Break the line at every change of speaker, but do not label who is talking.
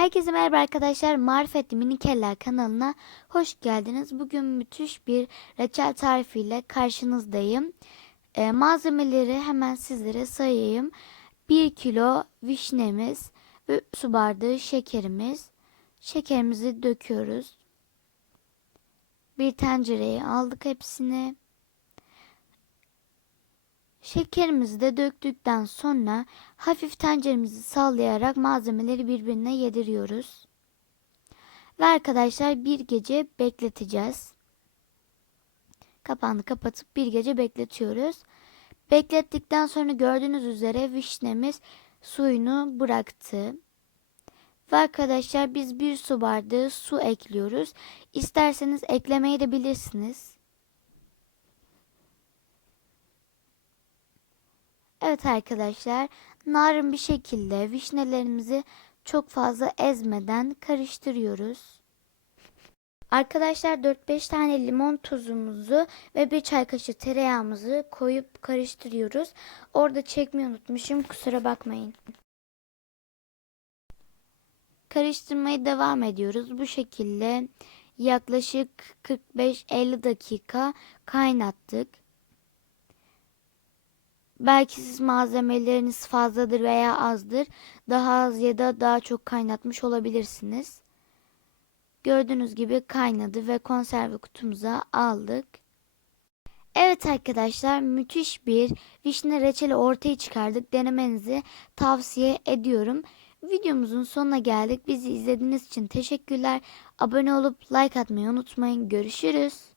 Herkese merhaba arkadaşlar. Marifetli Minikeller kanalına hoş geldiniz. Bugün müthiş bir reçel tarifiyle karşınızdayım. Ee, malzemeleri hemen sizlere sayayım. 1 kilo vişnemiz ve su bardağı şekerimiz. Şekerimizi döküyoruz. Bir tencereye aldık hepsini. Şekerimizi de döktükten sonra hafif tenceremizi sallayarak malzemeleri birbirine yediriyoruz. Ve arkadaşlar bir gece bekleteceğiz. Kapağını kapatıp bir gece bekletiyoruz. Beklettikten sonra gördüğünüz üzere vişnemiz suyunu bıraktı. Ve arkadaşlar biz bir su bardağı su ekliyoruz. İsterseniz eklemeyi de bilirsiniz. Evet arkadaşlar, narın bir şekilde vişnelerimizi çok fazla ezmeden karıştırıyoruz. Arkadaşlar 4-5 tane limon tuzumuzu ve bir çay kaşığı tereyağımızı koyup karıştırıyoruz. Orada çekmeyi unutmuşum kusura bakmayın. Karıştırmaya devam ediyoruz. Bu şekilde yaklaşık 45-50 dakika kaynattık. Belki siz malzemeleriniz fazladır veya azdır. Daha az ya da daha çok kaynatmış olabilirsiniz. Gördüğünüz gibi kaynadı ve konserve kutumuza aldık. Evet arkadaşlar müthiş bir vişne reçeli ortaya çıkardık. Denemenizi tavsiye ediyorum. Videomuzun sonuna geldik. Bizi izlediğiniz için teşekkürler. Abone olup like atmayı unutmayın. Görüşürüz.